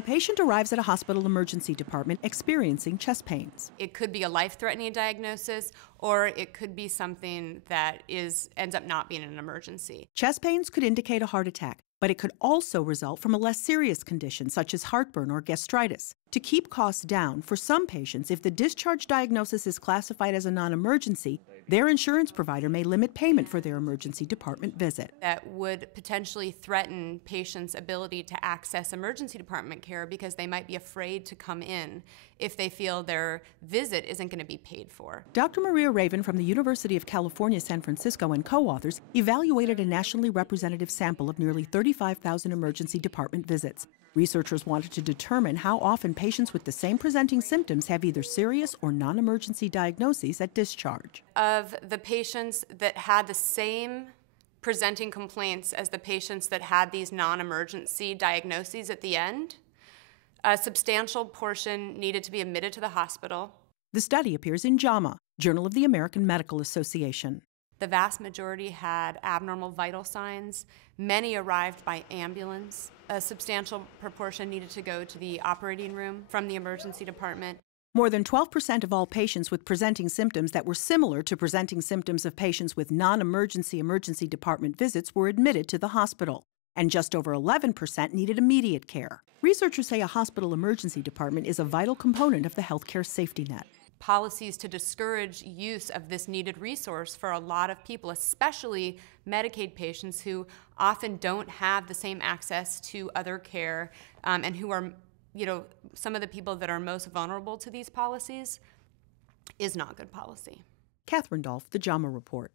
A patient arrives at a hospital emergency department experiencing chest pains. It could be a life-threatening diagnosis, or it could be something that ends up not being an emergency. Chest pains could indicate a heart attack, but it could also result from a less serious condition such as heartburn or gastritis. To keep costs down, for some patients, if the discharge diagnosis is classified as a non-emergency, their insurance provider may limit payment for their emergency department visit. That would potentially threaten patients' ability to access emergency department care because they might be afraid to come in if they feel their visit isn't going to be paid for. Dr. Maria Raven from the University of California, San Francisco and co-authors evaluated a nationally representative sample of nearly 35,000 emergency department visits. Researchers wanted to determine how often patients with the same presenting symptoms have either serious or non-emergency diagnoses at discharge. Of the patients that had the same presenting complaints as the patients that had these non-emergency diagnoses at the end, a substantial portion needed to be admitted to the hospital. The study appears in JAMA, Journal of the American Medical Association. The vast majority had abnormal vital signs. Many arrived by ambulance. A substantial proportion needed to go to the operating room from the emergency department. More than 12% of all patients with presenting symptoms that were similar to presenting symptoms of patients with non-emergency emergency department visits were admitted to the hospital, and just over 11% needed immediate care. Researchers say a hospital emergency department is a vital component of the healthcare safety net. Policies to discourage use of this needed resource for a lot of people, especially Medicaid patients who often don't have the same access to other care and who are, some of the people that are most vulnerable to these policies, is not good policy. Catherine Dolf, the JAMA Report.